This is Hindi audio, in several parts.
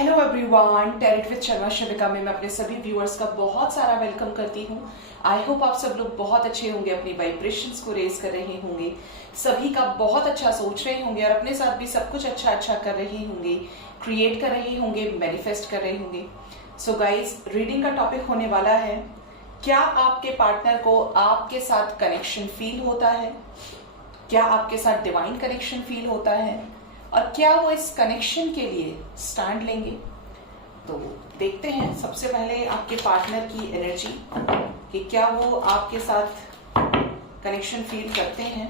Hello everyone, tarot with Sharma Shivika में मैं अपने सभी व्यूअर्स का बहुत सारा वेलकम करती हूँ। आई होप आप सब लोग बहुत अच्छे होंगे, अपनी वाइब्रेशंस को रेज कर रहे होंगे, सभी का बहुत अच्छा सोच रहे होंगे और अपने साथ भी सब कुछ अच्छा कर रहे होंगे, क्रिएट कर रहे होंगे, मैनिफेस्ट कर रहे होंगे। सो गाइज, रीडिंग का टॉपिक होने वाला है, क्या आपके पार्टनर को आपके साथ कनेक्शन फील होता है? क्या आपके साथ डिवाइन कनेक्शन फील होता है? और क्या वो इस कनेक्शन के लिए स्टैंड लेंगे? तो देखते हैं सबसे पहले आपके पार्टनर की एनर्जी कि क्या वो आपके साथ कनेक्शन फील करते हैं।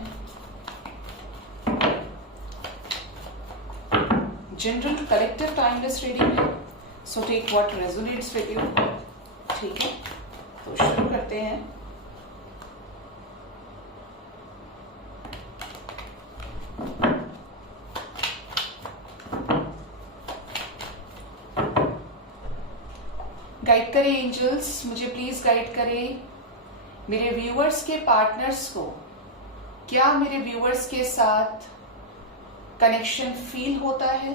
जनरल कलेक्टिव टाइमलेस रीडिंग है, so take what resonates with you. ठीक है, तो शुरू करते हैं। गाइड करें एंजल्स, मुझे प्लीज गाइड करें मेरे व्यूअर्स के पार्टनर्स को। क्या मेरे व्यूअर्स के साथ कनेक्शन फील होता है?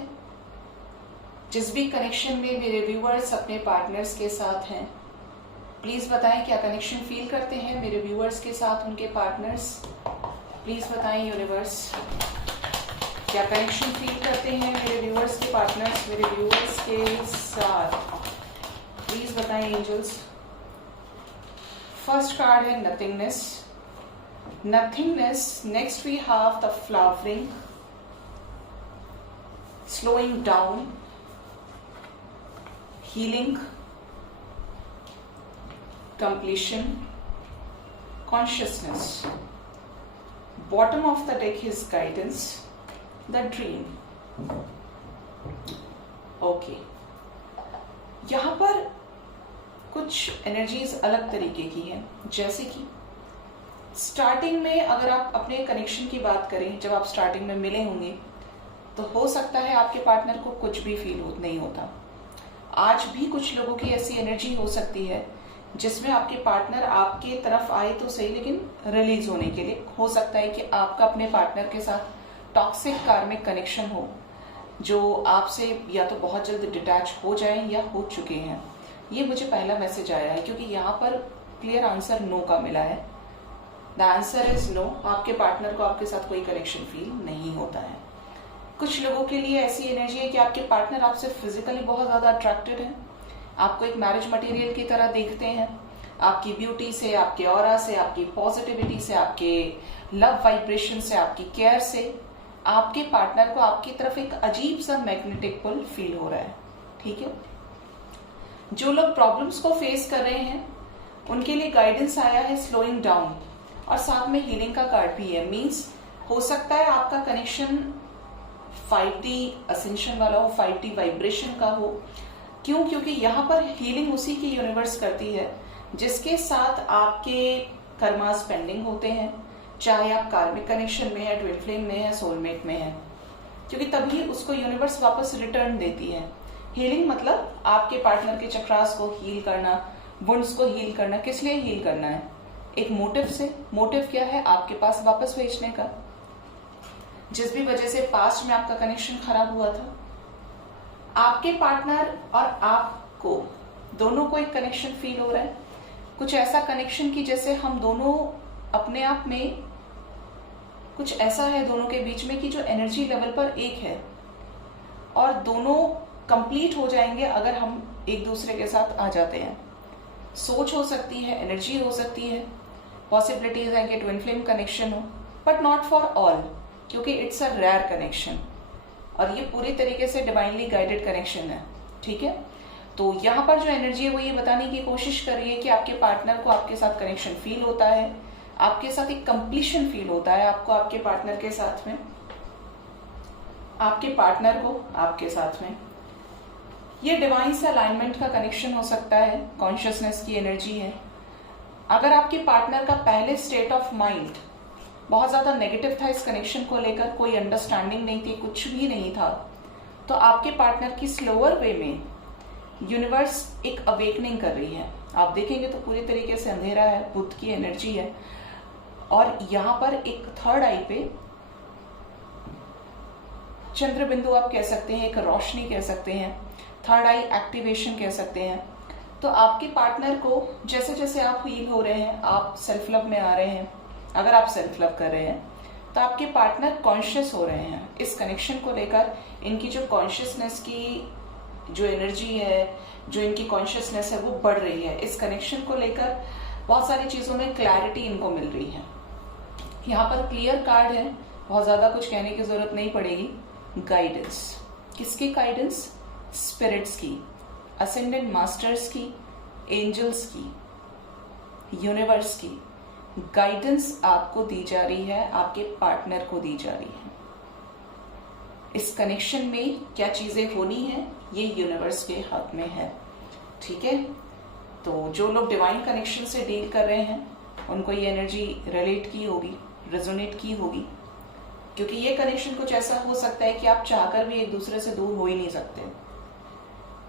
जिस भी कनेक्शन में मेरे व्यूअर्स अपने पार्टनर्स के साथ हैं, प्लीज बताएं क्या कनेक्शन फील करते हैं मेरे व्यूअर्स के साथ उनके पार्टनर्स। प्लीज बताएं यूनिवर्स, क्या कनेक्शन फील करते हैं मेरे व्यूअर्स के पार्टनर्स मेरे व्यूअर्स के साथ। प्लीज बताएं एंजल्स। फर्स्ट कार्ड है nothingness. Nothingness, next we have the flowering, slowing down, healing, completion, consciousness. Bottom of the deck is guidance, the dream. Okay, यहां पर कुछ एनर्जीज अलग तरीके की हैं, जैसे कि स्टार्टिंग में अगर आप अपने कनेक्शन की बात करें, जब आप स्टार्टिंग में मिले होंगे तो हो सकता है आपके पार्टनर को कुछ भी फील नहीं होता। आज भी कुछ लोगों की ऐसी एनर्जी हो सकती है जिसमें आपके पार्टनर आपके तरफ आए तो सही, लेकिन रिलीज होने के लिए हो सकता है कि आपका अपने पार्टनर के साथ टॉक्सिक कार्मिक कनेक्शन हो, जो आपसे या तो बहुत जल्द डिटैच हो जाए या हो चुके हैं। ये मुझे पहला मैसेज आया है क्योंकि यहाँ पर क्लियर आंसर नो का मिला है। द आंसर इज नो, आपके पार्टनर को आपके साथ कोई कनेक्शन फील नहीं होता है। कुछ लोगों के लिए ऐसी एनर्जी है कि आपके पार्टनर आपसे फिजिकली बहुत ज्यादा अट्रैक्टेड है, आपको एक मैरिज मटेरियल की तरह देखते हैं। आपकी ब्यूटी से, आपके ऑरा से, आपकी पॉजिटिविटी से, आपके लव वाइब्रेशन से, आपकी केयर से आपके पार्टनर को आपकी तरफ एक अजीब सा मैग्नेटिक पुल फील हो रहा है। ठीक है, जो लोग प्रॉब्लम्स को फेस कर रहे हैं उनके लिए गाइडेंस आया है स्लोइंग डाउन, और साथ में हीलिंग का कार्ड भी है। मींस हो सकता है आपका कनेक्शन 5D असेंशन वाला हो, 5D वाइब्रेशन का हो। क्यों? क्योंकि यहाँ पर हीलिंग उसी की यूनिवर्स करती है जिसके साथ आपके कर्मास पेंडिंग होते हैं, चाहे आप कार्मिक कनेक्शन में है, ट्विन फ्लेम में है, सोलमेट में है, क्योंकि तभी उसको यूनिवर्स वापस रिटर्न देती है। हीलिंग मतलब आपके पार्टनर के चक्रास को हील करना, वुंड्स को हील करना। किस लिए हील करना है? एक मोटिव से। मोटिव क्या है? आपके पास वापस भेजने का। जिस भी वजह से पास्ट में आपका कनेक्शन खराब हुआ था, आपके पार्टनर और आपको दोनों को एक कनेक्शन फील हो रहा है, कुछ ऐसा कनेक्शन की जैसे हम दोनों अपने आप में कुछ ऐसा है दोनों के बीच में कि जो एनर्जी लेवल पर एक है, और दोनों कंप्लीट हो जाएंगे अगर हम एक दूसरे के साथ आ जाते हैं। सोच हो सकती है, एनर्जी हो सकती है, पॉसिबिलिटीज है कि ट्विन फ्लेम कनेक्शन हो, बट नॉट फॉर ऑल, क्योंकि इट्स अ रेयर कनेक्शन और ये पूरी तरीके से डिवाइनली गाइडेड कनेक्शन है। ठीक है, तो यहाँ पर जो एनर्जी है वो ये बताने की कोशिश कर रही है कि आपके पार्टनर को आपके साथ कनेक्शन फील होता है, आपके साथ एक कंप्लीशन फील होता है आपको आपके पार्टनर के साथ में, आपके पार्टनर को आपके साथ में। ये डिवाइन से अलाइनमेंट का कनेक्शन हो सकता है, कॉन्शियसनेस की एनर्जी है। अगर आपके पार्टनर का पहले स्टेट ऑफ माइंड बहुत ज्यादा नेगेटिव था इस कनेक्शन को लेकर, कोई अंडरस्टैंडिंग नहीं थी, कुछ भी नहीं था, तो आपके पार्टनर की स्लोअर वे में यूनिवर्स एक अवेकनिंग कर रही है। आप देखेंगे तो पूरी तरीके से अंधेरा है, बुद्ध की एनर्जी है, और यहाँ पर एक थर्ड आई पे चंद्र बिंदु आप कह सकते हैं, एक रोशनी कह सकते हैं। थर्ड आई एक्टिवेशन कह सकते हैं। तो आपके पार्टनर को जैसे जैसे आप हील हो रहे हैं, आप सेल्फ लव में आ रहे हैं, अगर आप सेल्फ लव कर रहे हैं तो आपके पार्टनर कॉन्शियस हो रहे हैं इस कनेक्शन को लेकर। इनकी जो कॉन्शियसनेस की जो एनर्जी है, जो इनकी कॉन्शियसनेस है, वो बढ़ रही है इस कनेक्शन को लेकर। बहुत सारी चीजों में क्लैरिटी इनको मिल रही है। यहाँ पर क्लियर कार्ड है, बहुत ज्यादा कुछ कहने की जरूरत नहीं पड़ेगी। गाइडेंस, किसकी गाइडेंस? स्पिरिट्स की, असेंडेंट मास्टर्स की, एंजल्स की, यूनिवर्स की गाइडेंस आपको दी जा रही है, आपके पार्टनर को दी जा रही है। इस कनेक्शन में क्या चीजें होनी है ये यूनिवर्स के हाथ में है, ठीक है। तो जो लोग डिवाइन कनेक्शन से डील कर रहे हैं उनको ये एनर्जी रिलेट की होगी, रेजोनेट की होगी, क्योंकि ये कनेक्शन कुछ ऐसा हो सकता है कि आप चाहकर भी एक दूसरे से दूर हो ही नहीं सकते।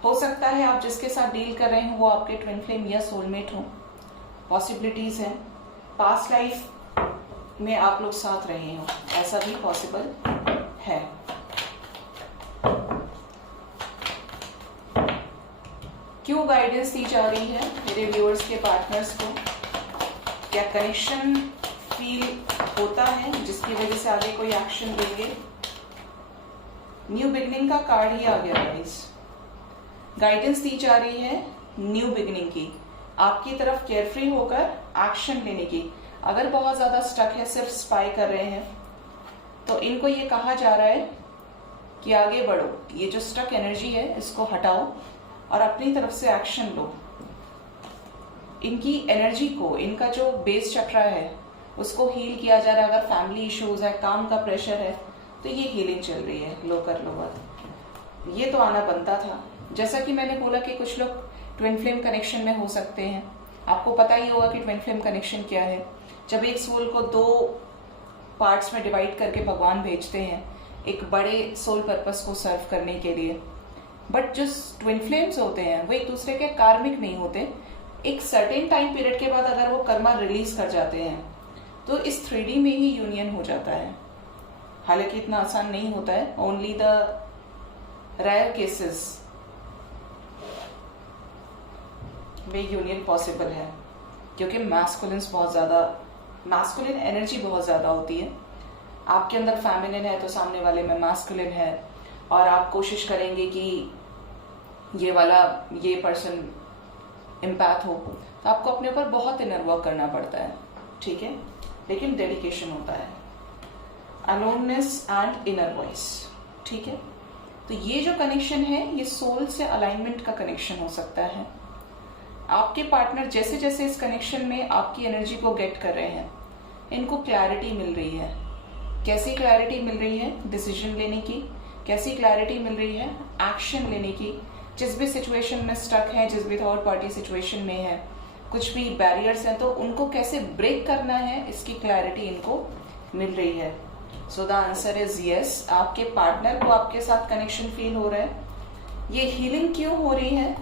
हो सकता है आप जिसके साथ डील कर रहे हो वो आपके ट्विन फ्लेम या सोलमेट हो, पॉसिबिलिटीज हैं। पास्ट लाइफ में आप लोग साथ रहे हो, ऐसा भी पॉसिबल है। क्यों गाइडेंस दी जा रही है मेरे व्यूअर्स के पार्टनर्स को? क्या कनेक्शन फील होता है जिसकी वजह से आगे कोई एक्शन लेंगे? न्यू बिगनिंग का कार्ड ही आ गया गाइस। गाइडेंस दी जा रही है न्यू बिगनिंग की, आपकी तरफ केयरफ्री होकर एक्शन लेने की। अगर बहुत ज्यादा स्टक है, सिर्फ स्पाई कर रहे हैं, तो इनको ये कहा जा रहा है कि आगे बढ़ो, ये जो स्टक एनर्जी है इसको हटाओ और अपनी तरफ से एक्शन लो। इनकी एनर्जी को, इनका जो बेस चक्रा है उसको हील किया जा रहा है। अगर फैमिली इश्यूज है, काम का प्रेशर है, तो ये हीलिंग चल रही है लोकर लोअर। ये तो आना बनता था। जैसा कि मैंने बोला कि कुछ लोग ट्विन फ्लेम कनेक्शन में हो सकते हैं। आपको पता ही होगा कि ट्विन फ्लेम कनेक्शन क्या है। जब एक सोल को दो पार्ट्स में डिवाइड करके भगवान भेजते हैं एक बड़े सोल पर्पस को सर्व करने के लिए। बट जो ट्विन फ्लेम्स होते हैं वो एक दूसरे के कार्मिक नहीं होते। एक सर्टेन टाइम पीरियड के बाद अगर वो कर्मा रिलीज कर जाते हैं तो इस 3D में ही यूनियन हो जाता है। हालांकि इतना आसान नहीं होता है, ओनली द रेयर केसेस में यूनियन पॉसिबल है, क्योंकि मैस्कुलिन एनर्जी बहुत ज्यादा होती है। आपके अंदर फेमिनिन है तो सामने वाले में मैस्कुलिन है, और आप कोशिश करेंगे कि ये पर्सन एम्पैथ हो, तो आपको अपने ऊपर बहुत इनर वर्क करना पड़ता है, ठीक है। लेकिन डेडिकेशन होता है, अलोननेस एंड इनर वॉइस, ठीक है। तो ये जो कनेक्शन है ये सोल से अलाइनमेंट का कनेक्शन हो सकता है। आपके पार्टनर जैसे जैसे इस कनेक्शन में आपकी एनर्जी को गेट कर रहे हैं, इनको क्लैरिटी मिल रही है। कैसी क्लैरिटी मिल रही है? डिसीजन लेने की। कैसी क्लैरिटी मिल रही है? एक्शन लेने की। जिस भी सिचुएशन में स्टक है, जिस भी थर्ड पार्टी सिचुएशन में है, कुछ भी बैरियर्स हैं, तो उनको कैसे ब्रेक करना है इसकी क्लैरिटी इनको मिल रही है। So the answer is yes. आपके पार्टनर को आपके साथ कनेक्शन फील हो रहा है। ये हीलिंग क्यों हो रही है?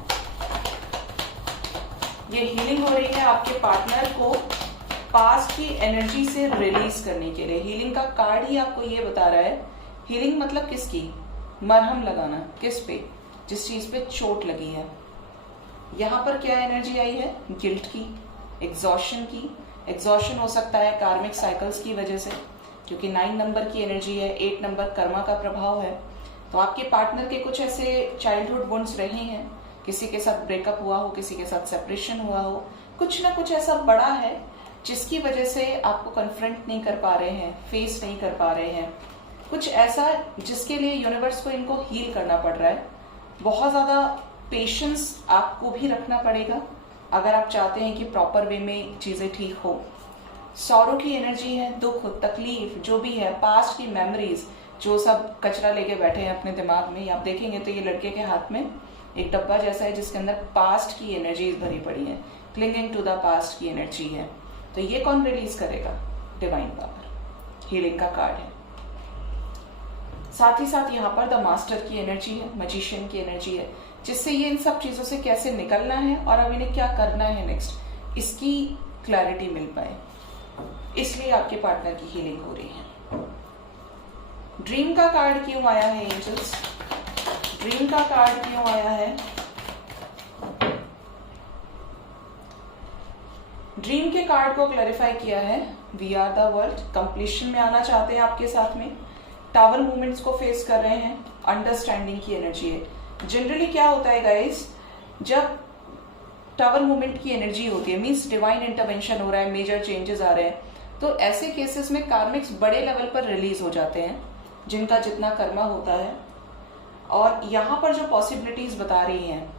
ये हीलिंग हो रही है आपके पार्टनर को पास्ट की एनर्जी से रिलीज करने के लिए। हीलिंग का कार्ड ही आपको ये बता रहा है। हीलिंग मतलब किसकी? मरहम लगाना। किस पे? जिस चीज पे चोट लगी है। यहाँ पर क्या एनर्जी आई है? गिल्ट की, एग्जॉशन की। एग्जॉशन हो सकता है कार्मिक साइकिल्स की वजह से, क्योंकि 9 नंबर की एनर्जी है, 8 नंबर कर्मा का प्रभाव है। तो आपके पार्टनर के कुछ ऐसे चाइल्डहुड वुंड्स रहे हैं, किसी के साथ ब्रेकअप हुआ हो, किसी के साथ सेपरेशन हुआ हो, कुछ ना कुछ ऐसा बड़ा है जिसकी वजह से आपको कन्फ्रंट नहीं कर पा रहे हैं, फेस नहीं कर पा रहे हैं। कुछ ऐसा जिसके लिए यूनिवर्स को इनको हील करना पड़ रहा है। बहुत ज्यादा पेशेंस आपको भी रखना पड़ेगा अगर आप चाहते हैं कि प्रॉपर वे में चीजें ठीक हो। सौरों की एनर्जी है, दुख, तकलीफ जो भी है, पास्ट की मेमोरीज, जो सब कचरा लेके बैठे हैं अपने दिमाग में। आप देखेंगे तो ये लड़के के हाथ में एक डब्बा जैसा है जिसके अंदर पास्ट की एनर्जीज भरी पड़ी है, क्लिंगिंग टू द पास्ट की एनर्जी है। तो ये कौन रिलीज करेगा? डिवाइन पावर, हीलिंग का कार्ड है। साथ ही साथ यहाँ पर द मास्टर की एनर्जी है, मजिशियन की एनर्जी है, जिससे ये इन सब चीजों से कैसे निकलना है और अब इन्हें क्या करना है नेक्स्ट, इसकी क्लैरिटी मिल पाए। इसलिए आपके पार्टनर की हीलिंग हो रही है। ड्रीम का कार्ड क्यों आया है एंजल्स? ड्रीम का कार्ड क्यों आया है? ड्रीम के कार्ड को क्लैरिफाई किया है, we are the world, completion में आना चाहते हैं आपके साथ में, टावर मूवमेंट्स को फेस कर रहे हैं, अंडरस्टैंडिंग की एनर्जी है। जनरली क्या होता है गाइस, जब टावर मूवमेंट की एनर्जी होती है, मीन्स डिवाइन इंटरवेंशन हो रहा है, मेजर चेंजेस आ रहे हैं, तो ऐसे केसेस में कार्मिक्स बड़े लेवल पर रिलीज हो जाते हैं, जिनका जितना कर्मा होता है। और यहाँ पर जो पॉसिबिलिटीज बता रही हैं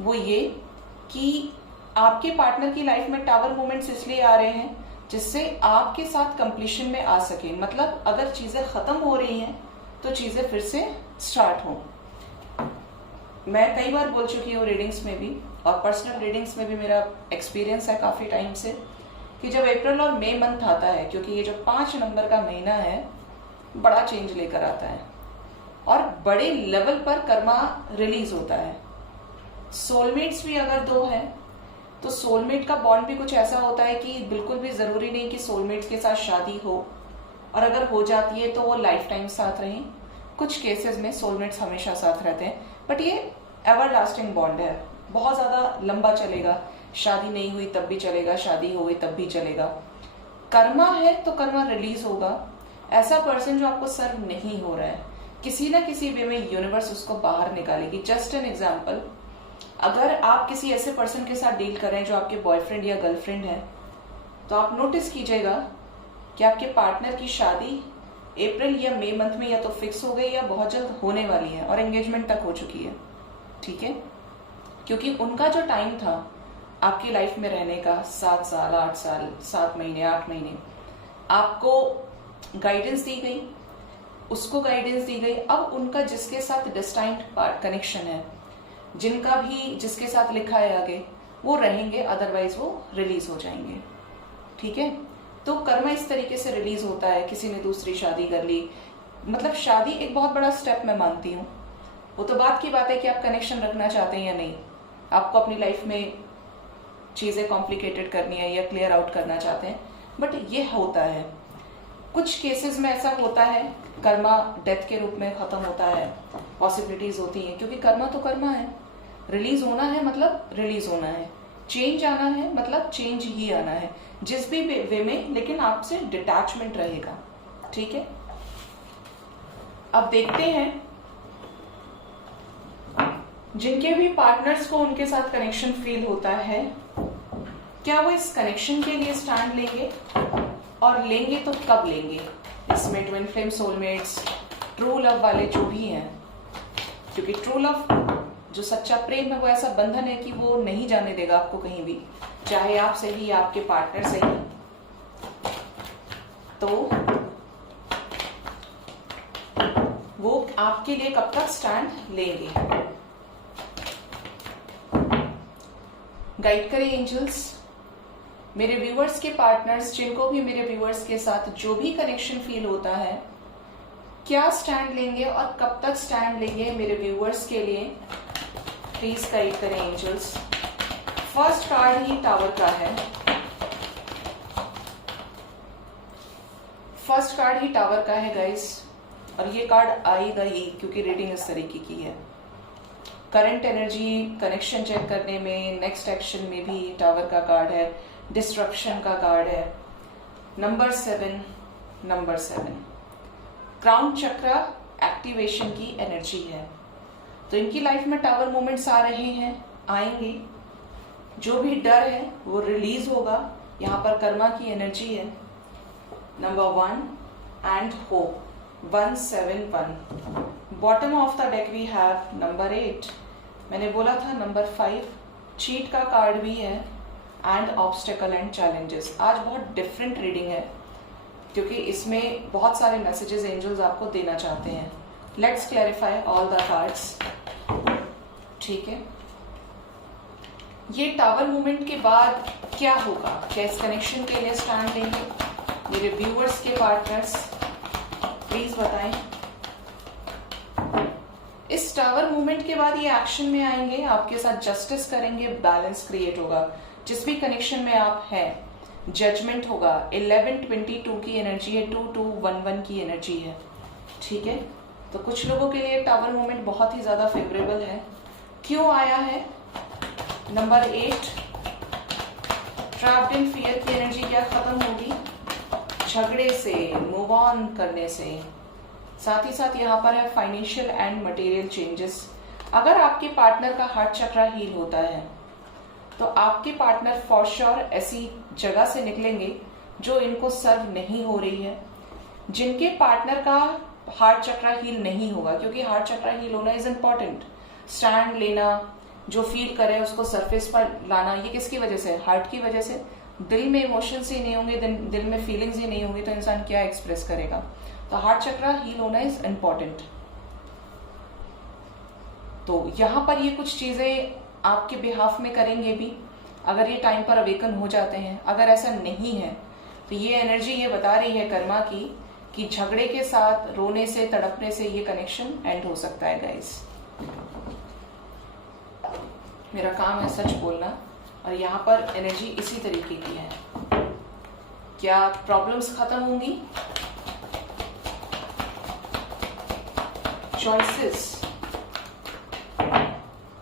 वो ये कि आपके पार्टनर की लाइफ में टावर मूवमेंट्स इसलिए आ रहे हैं जिससे आपके साथ कंप्लीशन में आ सके। मतलब अगर चीजें खत्म हो रही हैं तो चीजें फिर से स्टार्ट हो। मैं कई बार बोल चुकी हूँ रीडिंग्स में भी और पर्सनल रीडिंग्स में भी, मेरा एक्सपीरियंस है काफी टाइम से, कि जब अप्रैल और मई मंथ आता है, क्योंकि ये जो 5 नंबर का महीना है बड़ा चेंज लेकर आता है और बड़े लेवल पर कर्मा रिलीज होता है। सोलमेट्स भी अगर 2 है तो सोलमेट का बॉन्ड भी कुछ ऐसा होता है कि बिल्कुल भी जरूरी नहीं कि सोलमेट्स के साथ शादी हो, और अगर हो जाती है तो वो लाइफ टाइम साथ रहें। कुछ केसेस में सोलमेट्स हमेशा साथ रहते हैं, बट ये एवर लास्टिंग बॉन्ड है, बहुत ज्यादा लंबा चलेगा। शादी नहीं हुई तब भी चलेगा, शादी हो गई तब भी चलेगा। कर्मा है तो कर्मा रिलीज होगा। ऐसा पर्सन जो आपको सर्व नहीं हो रहा है, किसी ना किसी वे में यूनिवर्स उसको बाहर निकालेगी। जस्ट एन एग्जाम्पल, अगर आप किसी ऐसे पर्सन के साथ डील कर रहे हैं जो आपके बॉयफ्रेंड या गर्लफ्रेंड है, तो आप नोटिस कीजिएगा कि आपके पार्टनर की शादी अप्रैल या मई मंथ में या तो फिक्स हो गई या बहुत जल्द होने वाली है और एंगेजमेंट तक हो चुकी है। ठीक है, क्योंकि उनका जो टाइम था आपकी लाइफ में रहने का, 7 साल 8 साल 7 महीने 8 महीने, आपको गाइडेंस दी गई, उसको गाइडेंस दी गई। अब उनका जिसके साथ डिस्टाइंट कनेक्शन है, जिनका भी जिसके साथ लिखा है आगे, वो रहेंगे, अदरवाइज वो रिलीज हो जाएंगे। ठीक है, तो कर्मा इस तरीके से रिलीज होता है। किसी ने दूसरी शादी कर ली, मतलब शादी एक बहुत बड़ा स्टेप मैं मानती हूँ। वो तो बात की बात है कि आप कनेक्शन रखना चाहते हैं या नहीं, आपको अपनी लाइफ में चीजें कॉम्प्लिकेटेड करनी है या क्लियर आउट करना चाहते हैं, बट ये होता है। कुछ केसेस में ऐसा होता है, कर्मा डेथ के रूप में खत्म होता है, पॉसिबिलिटीज होती हैं, क्योंकि कर्मा तो कर्मा है। रिलीज होना है मतलब रिलीज होना है, चेंज आना है मतलब चेंज ही आना है, जिस भी वे में, लेकिन आपसे डिटैचमेंट रहेगा। ठीक है, अब देखते हैं जिनके भी पार्टनर्स को उनके साथ कनेक्शन फील होता है, क्या वो इस कनेक्शन के लिए स्टैंड लेंगे, और लेंगे तो कब लेंगे। इसमें twin flame, soulmates, true love वाले जो भी हैं, क्योंकि ट्रू लव जो सच्चा प्रेम है वो ऐसा बंधन है कि वो नहीं जाने देगा आपको कहीं भी, चाहे आप सही या आपके पार्टनर सही। तो वो आपके लिए कब तक स्टैंड लेंगे। गाइड करें एंजल्स, मेरे व्यूअर्स के पार्टनर्स, जिनको भी मेरे व्यूअर्स के साथ जो भी कनेक्शन फील होता है, क्या स्टैंड लेंगे और कब तक स्टैंड लेंगे मेरे व्यूअर्स के लिए, प्लीज गाइड करें एंजल्स। फर्स्ट कार्ड ही टावर का है, फर्स्ट कार्ड ही टावर का है गाइस, और ये कार्ड आएगा ही क्योंकि रीडिंग इस तरीके की है। करंट एनर्जी कनेक्शन चेक करने में, नेक्स्ट एक्शन में भी टावर का कार्ड है, डिस्ट्रक्शन का कार्ड है। नंबर 7 क्राउन चक्र एक्टिवेशन की एनर्जी है। तो इनकी लाइफ में टावर मोमेंट्स आ रहे हैं, आएंगे। जो भी डर है वो रिलीज होगा। यहाँ पर कर्मा की एनर्जी है। Number 1 and hope, 171। Bottom of the deck we have number 8। मैंने बोला था नंबर 5 चीट का कार्ड भी है, एंड ऑब्स्टेकल एंड चैलेंजेस। आज बहुत डिफरेंट रीडिंग है क्योंकि इसमें बहुत सारे मैसेजेस एंजल्स आपको देना चाहते हैं। Let's clarify all the cards. ठीक है, ये टावर मूवमेंट के बाद क्या होगा, क्या इस कनेक्शन के लिए स्टैंड लेंगे मेरे व्यूअर्स के पार्टनर्स, प्लीज बताएं। इस टावर मूवमेंट के बाद ये एक्शन में आएंगे, आपके साथ जस्टिस करेंगे, बैलेंस क्रिएट होगा। जिस भी कनेक्शन में आप हैं, जजमेंट होगा। 1122 की एनर्जी है, 2211 की एनर्जी है। ठीक है, तो कुछ लोगों के लिए टावर मूवमेंट बहुत ही ज्यादा फेवरेबल है। क्यों आया है? नंबर 8, ट्रैप्ड इन फियर की एनर्जी क्या खत्म होगी? झगड़े से, मूव ऑन करने से। साथ ही साथ यहाँ पर है फाइनेंशियल एंड मटेरियल चेंजेस। अगर आपके पार्टनर का हार्ट चक्रा हील होता है तो आपके पार्टनर फॉर श्योर ऐसी जगह से निकलेंगे जो इनको सर्व नहीं हो रही है। जिनके पार्टनर का हार्ट चक्रा हील नहीं होगा, क्योंकि हार्ट चक्रा हील होना इज इम्पोर्टेंट। स्टैंड लेना, जो फील करे उसको सरफेस पर लाना, ये किसकी वजह से? हार्ट की वजह से। दिल में इमोशंस ही नहीं होंगे, दिल में फीलिंग्स ही नहीं होंगी तो इंसान क्या एक्सप्रेस करेगा? तो हार्ट चक्रा हील होना इज इम्पोर्टेंट। तो यहाँ पर ये कुछ चीजें आपके बिहाफ में करेंगे भी, अगर ये टाइम पर अवेकन हो जाते हैं। अगर ऐसा नहीं है तो ये एनर्जी ये बता रही है कर्मा की कि झगड़े के साथ, रोने से, तड़पने से ये कनेक्शन एंड हो सकता है गाइस। मेरा काम है सच बोलना और यहाँ पर एनर्जी इसी तरीके की है। क्या प्रॉब्लम्स खत्म होंगी? चॉइसेस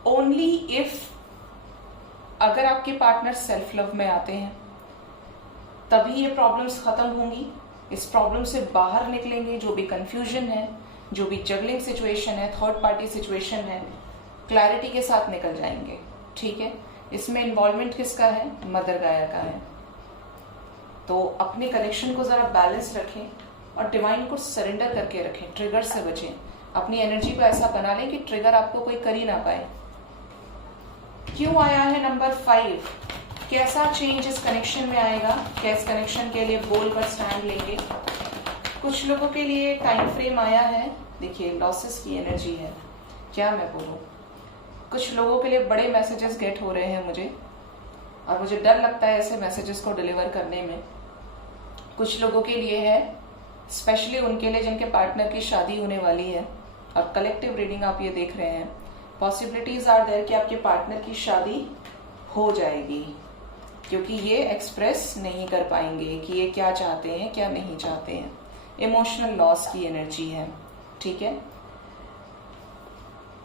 ओनली इफ, अगर आपके पार्टनर सेल्फ लव में आते हैं तभी ये प्रॉब्लम्स खत्म होंगी। इस प्रॉब्लम से बाहर निकलेंगे। जो भी कंफ्यूजन है, जो भी जगलिंग सिचुएशन है, थर्ड पार्टी सिचुएशन है, क्लैरिटी के साथ निकल जाएंगे। ठीक है, इसमें इन्वॉल्वमेंट किसका है? मदर गाया का है। तो अपने कनेक्शन को जरा बैलेंस रखें और डिवाइन को सरेंडर करके रखें। ट्रिगर से बचें। अपनी एनर्जी को ऐसा बना लें कि ट्रिगर आपको कोई कर ही ना पाए। क्यों आया है नंबर 5? कैसा चेंज इस कनेक्शन में आएगा? क्या इस कनेक्शन के लिए गोल पर स्टैंड लेंगे? कुछ लोगों के लिए टाइम फ्रेम आया है। देखिए, लॉसेस की एनर्जी है। क्या मैं बोलूं, कुछ लोगों के लिए बड़े मैसेजेस गेट हो रहे हैं मुझे, और मुझे डर लगता है ऐसे मैसेजेस को डिलीवर करने में। कुछ लोगों के लिए है, स्पेशली उनके लिए जिनके पार्टनर की शादी होने वाली है, और कलेक्टिव रीडिंग आप ये देख रहे हैं। पॉसिबिलिटीज आर देयर कि आपके पार्टनर की शादी हो जाएगी, क्योंकि ये एक्सप्रेस नहीं कर पाएंगे कि ये क्या चाहते हैं, क्या नहीं चाहते हैं। इमोशनल लॉस की एनर्जी है। ठीक है,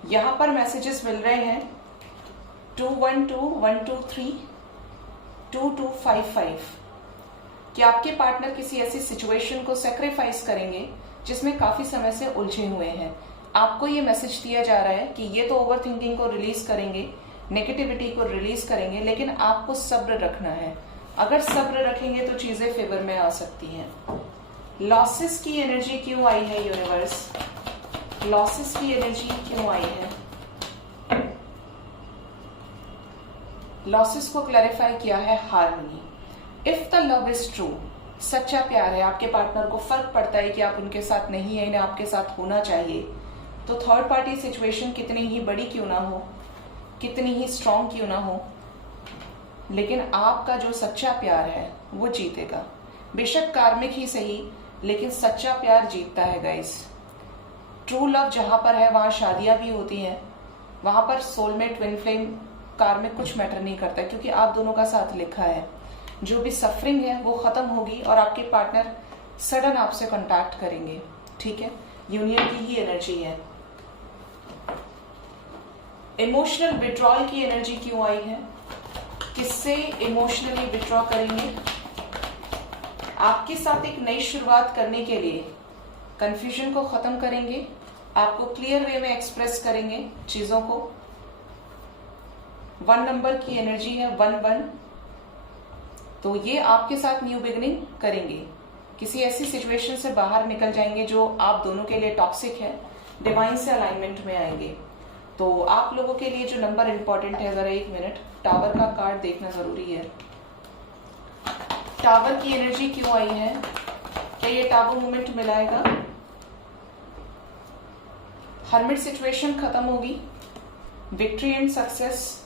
यहां पर मैसेजेस मिल रहे हैं 212, 123, 2255 कि आपके पार्टनर किसी ऐसी सिचुएशन को सेक्रीफाइस करेंगे जिसमें काफी समय से उलझे हुए हैं। आपको ये मैसेज दिया जा रहा है कि ये तो ओवर थिंकिंग को रिलीज करेंगे, नेगेटिविटी को रिलीज करेंगे, लेकिन आपको सब्र रखना है। अगर सब्र रखेंगे तो चीजें फेवर में आ सकती हैं। लॉसेस की एनर्जी क्यों आई है यूनिवर्स? लॉसेस की एनर्जी क्यों आई है? लॉसेस को क्लैरिफाई किया है harmony. If the love is true, सच्चा प्यार है, आपके पार्टनर को फर्क पड़ता है कि आप उनके साथ नहीं है, इन्हें आपके साथ होना चाहिए, तो थर्ड पार्टी सिचुएशन कितनी ही बड़ी क्यों ना हो, कितनी ही स्ट्रांग क्यों ना हो, लेकिन आपका जो सच्चा प्यार है वो जीतेगा। बेशक कार्मिक ही सही, लेकिन सच्चा प्यार जीतता है गाइस। ट्रू लव जहां पर है वहां शादियां भी होती हैं, वहां पर सोलमेट, ट्विन फ्लेम, कार्मिक कुछ मैटर नहीं करता, क्योंकि आप दोनों का साथ लिखा है। जो भी सफरिंग है वो खत्म होगी और आपके पार्टनर सडन आपसे कांटेक्ट करेंगे। ठीक है, यूनियन की ही एनर्जी है। इमोशनल विड्रॉल की एनर्जी क्यों आई है? किससे इमोशनली विड्रॉ करेंगे? आपके साथ एक नई शुरुआत करने के लिए कंफ्यूजन को खत्म करेंगे, आपको क्लियर वे में एक्सप्रेस करेंगे चीजों को। 1 नंबर की एनर्जी है, 1-1। तो ये आपके साथ न्यू बिगिनिंग करेंगे, किसी ऐसी सिचुएशन से बाहर निकल जाएंगे जो आप दोनों के लिए टॉक्सिक है, डिवाइन से अलाइनमेंट में आएंगे। तो आप लोगों के लिए जो नंबर इंपॉर्टेंट है, जरा 1 मिनट, टावर का कार्ड देखना जरूरी है। टावर की एनर्जी क्यों आई है? क्या ये टावर मूवमेंट मिलाएगा? हर्मिट सिचुएशन खत्म होगी, victory and success,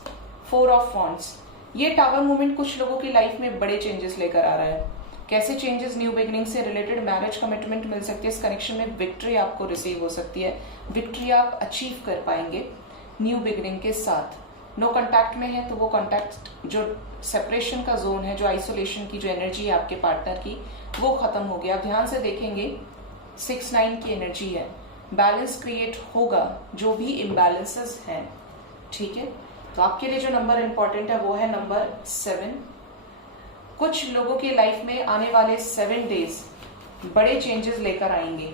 4 of wands. ये टावर मूवमेंट कुछ लोगों की लाइफ में बड़े चेंजेस लेकर आ रहा है। कैसे चेंजेस? न्यू बिगिनिंग से रिलेटेड मैरिज कमिटमेंट मिल सकती है, इस कनेक्शन में विक्ट्री आपको रिसीव हो सकती है, विक्ट्री आप अचीव कर पाएंगे न्यू बिगिनिंग के साथ। नो कांटेक्ट में है तो वो कांटेक्ट, जो सेपरेशन का जोन है, जो आइसोलेशन की जो एनर्जी है आपके पार्टनर की, वो खत्म हो गया। आप ध्यान से देखेंगे 6-9 की एनर्जी है, बैलेंस क्रिएट होगा जो भी इम्बैलेंसेस हैं, ठीक है। तो आपके लिए जो नंबर इंपॉर्टेंट है वो है नंबर 7। कुछ लोगों की लाइफ में आने वाले 7 डेज बड़े चेंजेस लेकर आएंगे।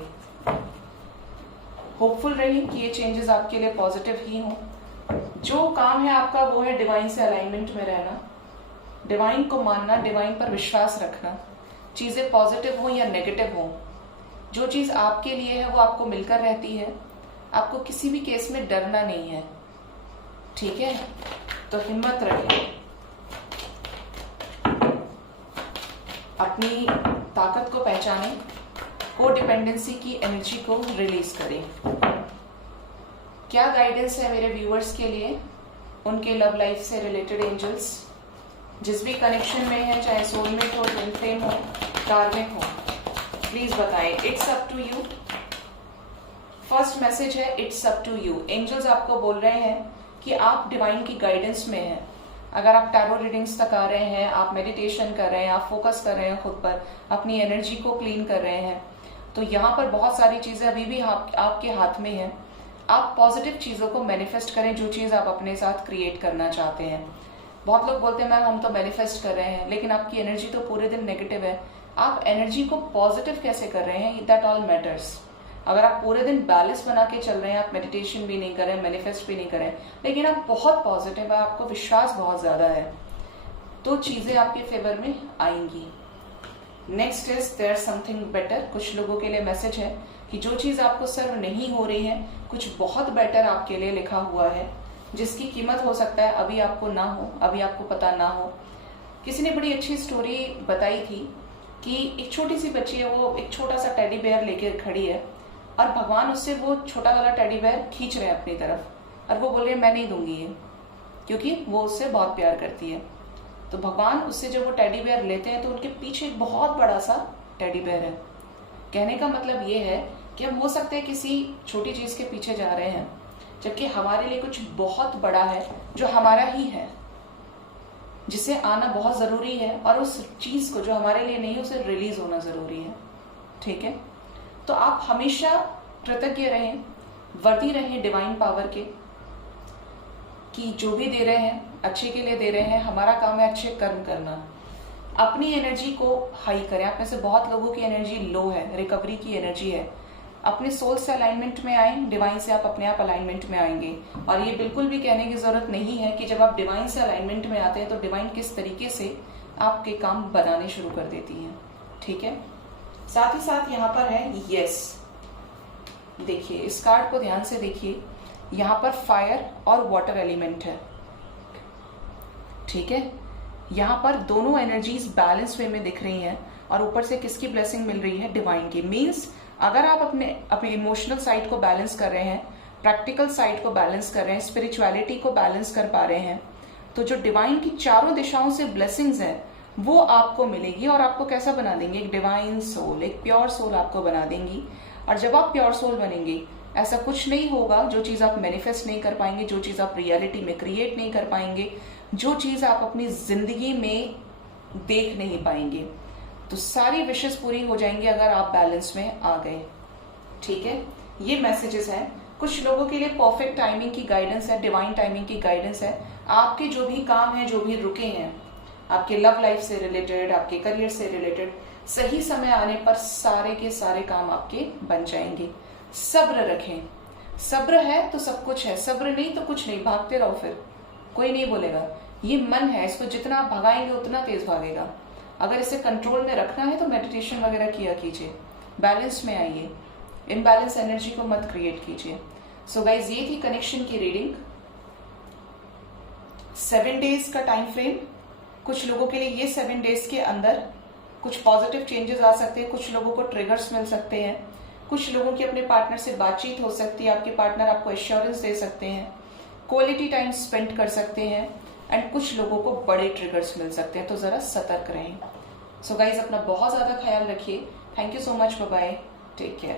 होपफुल रहिए कि ये चेंजेस आपके लिए पॉजिटिव ही हों। जो काम है आपका वो है डिवाइन से अलाइनमेंट में रहना, डिवाइन को मानना, डिवाइन पर विश्वास रखना। चीजें पॉजिटिव हो या नेगेटिव हो, जो चीज आपके लिए है वो आपको मिलकर रहती है। आपको किसी भी केस में डरना नहीं है, ठीक है। तो हिम्मत रखें, अपनी ताकत को पहचानें, कोडिपेंडेंसी की एनर्जी को रिलीज करें। क्या गाइडेंस है मेरे व्यूअर्स के लिए, उनके लव लाइफ से रिलेटेड एंजल्स जिस भी कनेक्शन में है, चाहे सोलमेट हो, ट्विन फ्लेम हो, कार्मिक हो, प्लीज बताएं। It's up to you. First message है it's up to you. Angels आपको बोल रहे हैं कि आप डिवाइन की गाइडेंस में हैं। अगर आप टैरो रीडिंग्स तक आ रहे हैं, आप मेडिटेशन कर रहे हैं, आप फोकस कर रहे हैं खुद पर, अपनी एनर्जी को क्लीन कर रहे हैं, तो यहाँ पर बहुत सारी चीजें अभी भी आपके हाथ में हैं। आप पॉजिटिव चीजों को मैनिफेस्ट करें, जो चीज आप अपने साथ क्रिएट करना चाहते हैं। बहुत लोग बोलते हैं मैम हम तो मैनिफेस्ट कर रहे हैं, लेकिन आपकी एनर्जी तो पूरे दिन नेगेटिव है। आप एनर्जी को पॉजिटिव कैसे कर रहे हैं, दैट ऑल मैटर्स। अगर आप पूरे दिन बैलेंस बना के चल रहे हैं, आप मेडिटेशन भी नहीं करें, मैनिफेस्ट भी नहीं करें, लेकिन आप बहुत पॉजिटिव है, आपको विश्वास बहुत ज्यादा है, तो चीजें आपके फेवर में आएंगी। Next is there something better. कुछ लोगों के लिए मैसेज है कि जो चीज आपको सर्व नहीं हो रही है, कुछ बहुत बेटर आपके लिए लिखा हुआ है, जिसकी कीमत हो सकता है अभी आपको ना हो, अभी आपको पता ना हो। किसी ने बड़ी अच्छी स्टोरी बताई थी कि एक छोटी सी बच्ची है, वो एक छोटा सा टेडी बेयर लेके खड़ी है और भगवान उससे वो छोटा वाला टेडी बेयर खींच रहे हैं अपनी तरफ, और वो बोल रही है मैं नहीं दूंगी ये, क्योंकि वो उससे बहुत प्यार करती है। तो भगवान उससे जब वो टेडी बेयर लेते हैं तो उनके पीछे एक बहुत बड़ा सा टेडी बेयर है। कहने का मतलब ये है कि हम हो सकते हैं किसी छोटी चीज के पीछे जा रहे हैं, जबकि हमारे लिए कुछ बहुत बड़ा है जो हमारा ही है, जिसे आना बहुत जरूरी है, और उस चीज को जो हमारे लिए नहीं है उसे रिलीज होना जरूरी है, ठीक है। तो आप हमेशा कृतज्ञ रहें, वर्दी रहें डिवाइन पावर के, कि जो भी दे रहे हैं अच्छे के लिए दे रहे हैं। हमारा काम है अच्छे कर्म करना। अपनी एनर्जी को हाई करें। आप में से बहुत लोगों की एनर्जी लो है, रिकवरी की एनर्जी है। अपने सोल से अलाइनमेंट में आए, डिवाइन से आप अपने आप अलाइनमेंट में आएंगे। और ये बिल्कुल भी कहने की जरूरत नहीं है कि जब आप डिवाइन से अलाइनमेंट में आते हैं तो डिवाइन किस तरीके से आपके काम बनाने शुरू कर देती है, ठीक है। साथ ही साथ यहाँ पर है यस। देखिए इस कार्ड को ध्यान से देखिए, यहाँ पर फायर और वाटर एलिमेंट है, ठीक है। यहाँ पर दोनों एनर्जीज बैलेंस वे में दिख रही हैं, और ऊपर से किसकी ब्लेसिंग मिल रही है, डिवाइन की। मीन्स अगर आप अपने इमोशनल साइड को बैलेंस कर रहे हैं, प्रैक्टिकल साइड को बैलेंस कर रहे हैं, स्पिरिचुअलिटी को बैलेंस कर पा रहे हैं, तो जो डिवाइन की चारों दिशाओं से ब्लेसिंग्स हैं वो आपको मिलेगी, और आपको कैसा बना देंगे, एक डिवाइन सोल, एक प्योर सोल आपको बना देंगी। और जब आप प्योर सोल बनेंगे, ऐसा कुछ नहीं होगा जो चीज आप मैनिफेस्ट नहीं कर पाएंगे, जो चीज आप रियलिटी में क्रिएट नहीं कर पाएंगे, जो चीज आप अपनी जिंदगी में देख नहीं पाएंगे। तो सारी विशेष पूरी हो जाएंगी अगर आप बैलेंस में आ गए, ठीक है। ये मैसेजेस हैं। कुछ लोगों के लिए परफेक्ट टाइमिंग की गाइडेंस है, डिवाइन टाइमिंग की गाइडेंस है। आपके जो भी काम है, जो भी रुके हैं, आपके लव लाइफ से रिलेटेड, आपके करियर से रिलेटेड, सही समय आने पर सारे के सारे काम आपके बन जाएंगे। सब्र रखें। सब्र है तो सब कुछ है, सब्र नहीं तो कुछ नहीं, भागते रहो, फिर कोई नहीं बोलेगा। ये मन है, इसको जितना आप भगाएंगे उतना तेज भागेगा। अगर इसे कंट्रोल में रखना है तो मेडिटेशन वगैरह किया कीजिए, बैलेंस में आइए, इम्बैलेंस एनर्जी को मत क्रिएट कीजिए। सो गाइज ये थी कनेक्शन की रीडिंग। 7 डेज का टाइम फ्रेम। कुछ लोगों के लिए ये 7 डेज के अंदर कुछ पॉजिटिव चेंजेस आ सकते हैं, कुछ लोगों को ट्रिगर्स मिल सकते हैं, कुछ लोगों की अपने पार्टनर से बातचीत हो सकती है, आपके पार्टनर आपको एश्योरेंस दे सकते हैं, क्वालिटी टाइम स्पेंड कर सकते हैं, एंड कुछ लोगों को बड़े ट्रिगर्स मिल सकते हैं, तो जरा सतर्क रहें। सो गाइज अपना बहुत ज्यादा ख्याल रखिए। Thank you so much, bye bye, take care.